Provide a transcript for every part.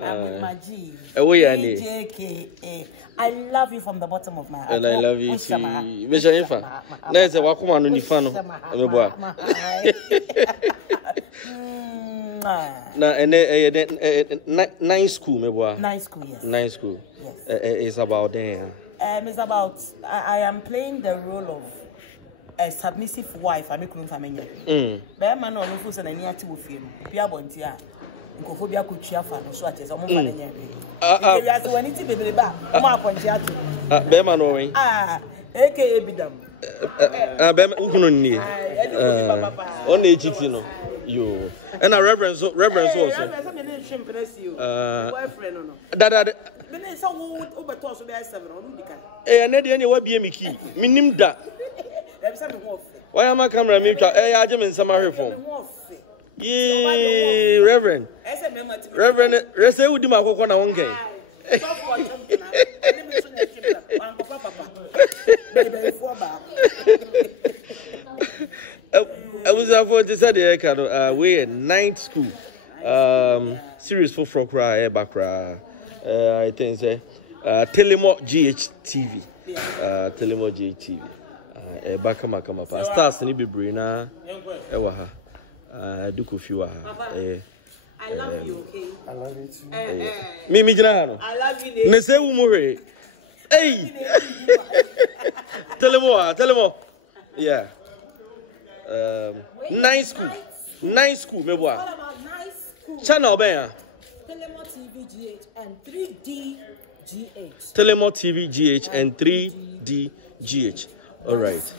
I'm with my G. JK. I love you from the bottom of my heart. And I love you too. Measure Infa. There's a Wakuma no Nifano. Na nice school, me boy. Nice school, yes. Nice school. Yes. It's about there. It's about I am playing the role of a submissive wife. I'm making family. Man, no fools and any active film. Pia Bontia. Nkofobia kutua fa no so atese omo fa nenya bi. Ebi ase wani ti bebere ba, omo akontia to. Be ma no wen. AKA bidam. Be ukunu ni. On ejiti no. Yo. And a reverence also. Reverence me dey shimp na see you. Boyfriend no. Dada. Me dey so wo obeto so be 7 on di kan. Na dey wa bie me ki. Minim da. Dem say me ho ofe. Why am I camera me twa ya age me nsama hwefo. Yeah, Reverend. Reverend, rese udi makoko na wonke. I was about to say we ninth school. Series for Frokra Bakra. I think say Telemo GHTV. Telemo GHTV. Bakama kama pa. Stars ni bibrina. Ewa Duku Fiwa. I love you, okay? I love you too. Me jina. I love you. Ne se umure. Hey. Telemo. Yeah. Nice school, me boy. What about nice school? Channel be Telemo TV GH and 3D GH. Telemo TV GH and 3D GH. All right.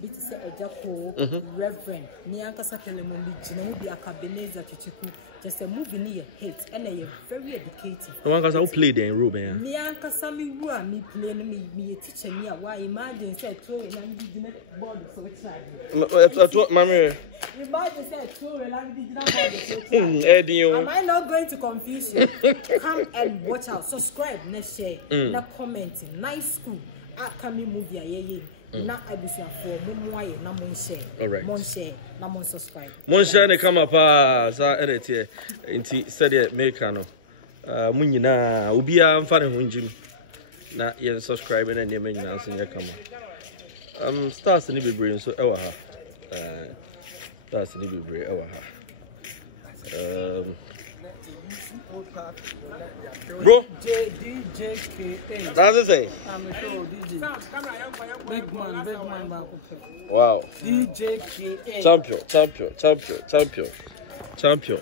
Biti se Agya Koo, Reverend, Niankasa Telemo Lijina, who be a Cabeneza Chichiku, just a movie near hate, and they are very educated. The one who played in Rube. Niankasa me play me a teacher near why imagine said to and I'm the board so excited. Mammy, imagine said to and I'm the board. Am I not going to confuse you? Come and watch out, subscribe, next share, not commenting. Nice school, upcoming movie. Na abusia for mumwaye na monshare. All right. Monshare na mon subscribe. Monshare ne kama pa sa edit here. Nti said make no. Mu nyina obi a mfa ne ho njim. Na ye subscribe na ne ma nyina so nya kama. Stars ni bebre nso ewa ha. Stars ni bebre ewa ha. Bro, DJK. That's it. Say. Big man. Wow. DJK. Champion.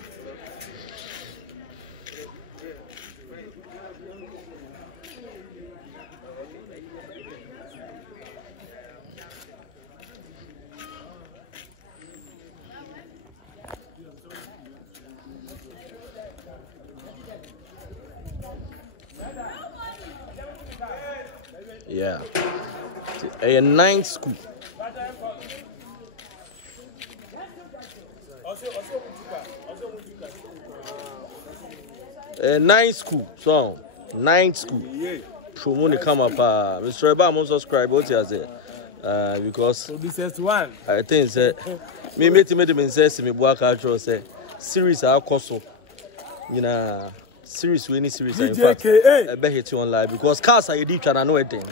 Yeah. A ninth school. Ninth school. So, ninth school. Promoni come up. Mr. Eba, I'm subscribe. What you say? Because I think that me made me say me work out. Say series are cost. You know. Series, any series, in fact, I bet hit you online because cars are deep and anything.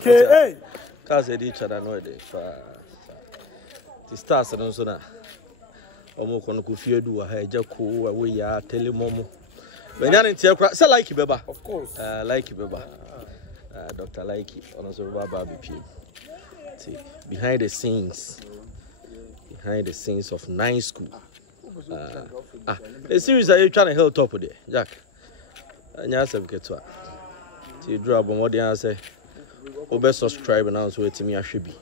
Cars are deep and anything. The stars are also now. Omo kono kufie do Agya Koo we ya Telemo. When you say Likee beba. Of course. Likee beba. Dr. Likee also baba BP. Behind the scenes of nice school. The series are you trying to help top of there, Jack? Nyasa biketwa ti draw bon what dey say obe subscribe and also wait me ahwebi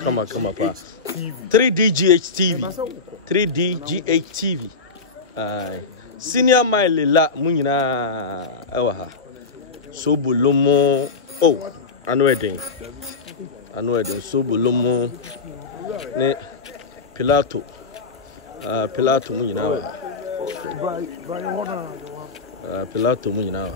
come up 3DGH TV Seniorman Laila munyina ewa ha so bolomo anweden so bolomo ne Pilato munyina Pilato munyina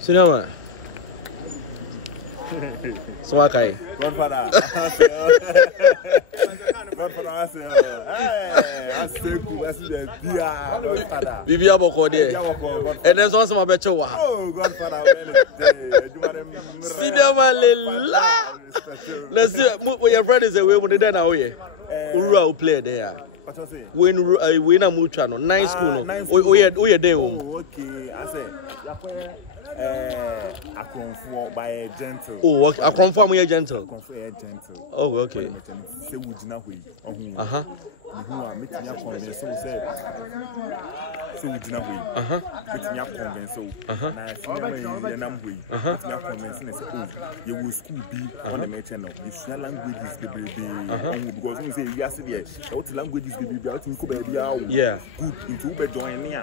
Seniorman. So okay. Godfather. Godfather, I say, hey, I say, I see the beer. Godfather. Bibi aboko there. And there's also my better one. Oh, Godfather, Seniorman, let's see. When your friend is away, when they done away, Ura will play there. When we na mucha no nice school no. We there. Oh, okay. I say, Akronfo by a gentle. Oh, okay. Akronfo am gentle. Akronfo gentle. Oh, okay. Say wujina hui. Aha. Who are meeting your convince so say. Say wujina hui. Aha. Meeting your convince so. Na senior nam hui. Meeting your convince say oh, you will school be on the mention no. You share languages baby. Because you say you are there. What languages baby out in Kuba be yeah. Good into be join me.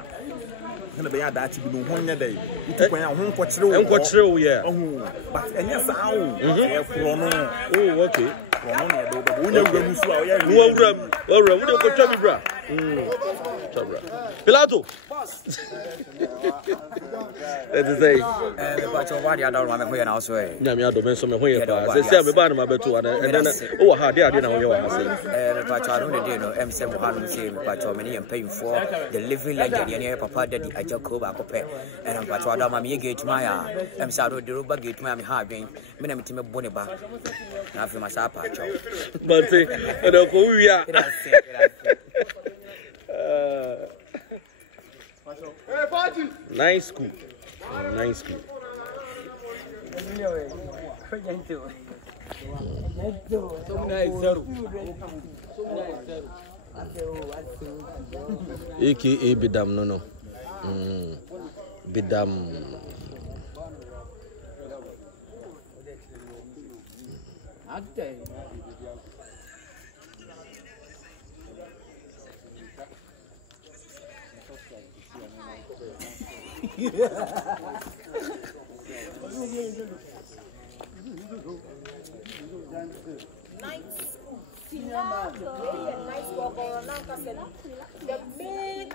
And be that to be no one day. It when I won't watch you. Yeah. But and yes, oh, okay. Pilato. Let's say. But what you don't want to hear now, so. Namia don't mention me when you say, I'm about my better one. And then, oh, how dare I didn't know what I said. But I don't know, M7 Mohammed say, but many and paying for the living legend, and Papa Daddy, Agya Koo, and I'm Patrol Mammy Gate Maya, M. Sado, the Ruba Gate, Mammy having Minamitim Boniba. Nothing my sapa. But say, I don't know who we are. Nice school. Nice school. AKA Bidam, no. Bidam. The main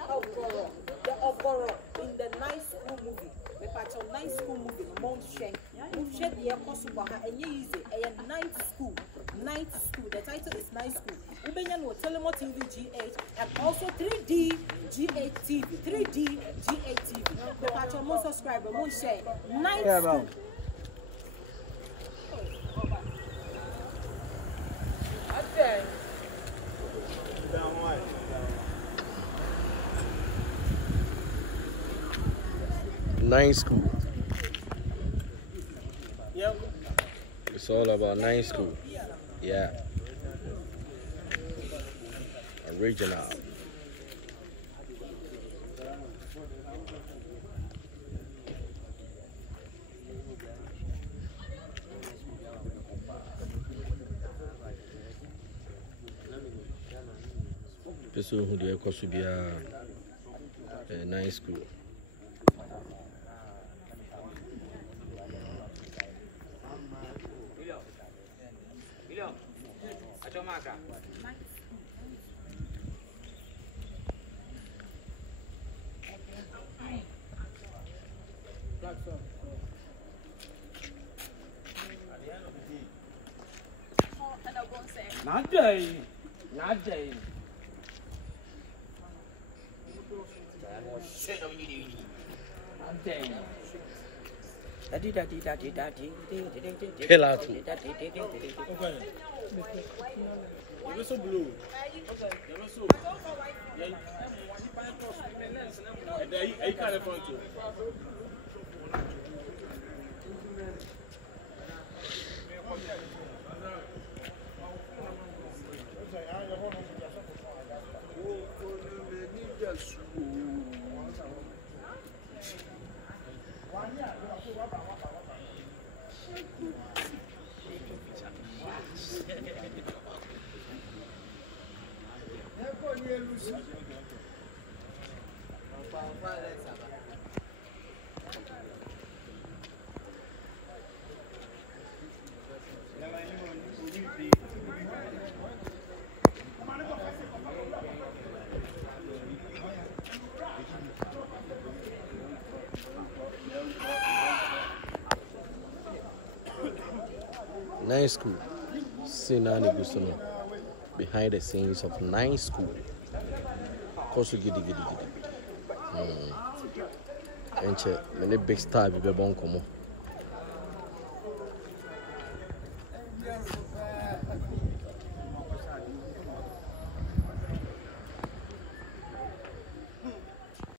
Okoro in the nice school movie. The part of nice school movie, Mount Shank. Shed the Kosubaha and easy a night school. Night school. The title is Night School. Ubenyan will Telemo TV G8 and also 3D G8 TV. 3D G8 TV. The part of most subscriber, Mount Shank. Night school. Nice school. Yep. It's all about nice school. Yeah. Original. Person who they cost to be a nice school. Not day. Not day. Nine school. Sinani Gusono. Behind the scenes of 9 school. Kosu gidi. Enche, many big star be bon komo.